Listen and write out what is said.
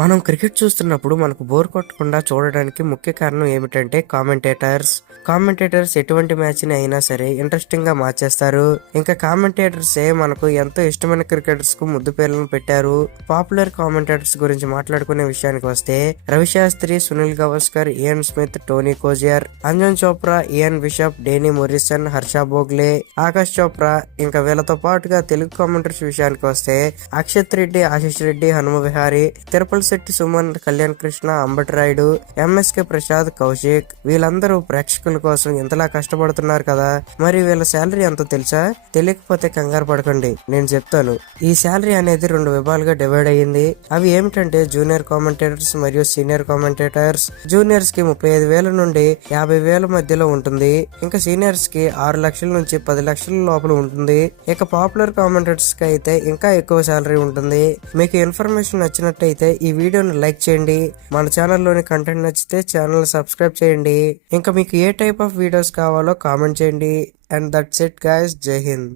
మనం క్రికెట్ చూస్తున్నప్పుడు మనకు బోర్ కొట్టకుండా చూడడానికి ముఖ్య కారణం ఏమిటంటే కామెంటేటర్స్ ఎటువంటి మ్యాచ్ ని అయినా సరే ఇంట్రెస్టింగ్ గా మార్చేస్తారు. ఇంకా కామెంటేటర్స్ మనకు ఎంతో ఇష్టమైన క్రికెటర్స్ కు ముద్దు పేర్లను పెట్టారు. పాపులర్ కామెంటేటర్స్ గురించి మాట్లాడుకునే విషయానికి వస్తే Ravi Shastri, Sunil Gavaskar, Ian Smith, Tony Cozier, Anjum Chopra, Ian Bishop, Danny Morrison, Harsha Bhogle, Aakash Chopra, ఇంకా వీళ్ళతో పాటుగా తెలుగు కామెంటర్స్ విషయానికి వస్తే అక్షత్ రెడ్డి, ఆశిష్ రెడ్డి, హనుమ విహారీ, తిరుపతి శెట్టి సుమన్, కళ్యాణ్ కృష్ణ, అంబటి రాయుడు, ఎంఎస్కే ప్రసాద్, కౌశిక్ వీళ్ళందరూ ప్రేక్షకుల కోసం ఎంతలా కష్టపడుతున్నారు కదా. మరి వీళ్ళ శాలరీ ఎంతో తెలుసా? తెలియకపోతే కంగారు పడకండి, నేను చెప్తాను. ఈ శాలరీ అనేది 2 విభాగాలుగా డివైడ్ అయ్యింది. అవి ఏమిటంటే జూనియర్ కామెంటేటర్స్ మరియు సీనియర్ కామెంటేటర్స్. జూనియర్స్ కి 35,000 నుండి 50,000 మధ్యలో ఉంటుంది. ఇంకా సీనియర్స్ కి 6 లక్షల నుంచి 10 లక్షల లోపల ఉంటుంది. ఇక పాపులర్ కామెంటేటర్స్ కి అయితే ఇంకా ఎక్కువ శాలరీ ఉంటుంది. మీకు ఇన్ఫర్మేషన్ నచ్చినట్టయితే ఈ వీడియోని లైక్ చేయండి. మన ఛానల్లోని కంటెంట్ నచ్చితే ఛానల్ సబ్స్క్రైబ్ చేయండి. ఇంకా మీకు ఏ టైప్ ఆఫ్ వీడియోస్ కావాలో కామెంట్ చేయండి. And that's it guys. జై హింద్.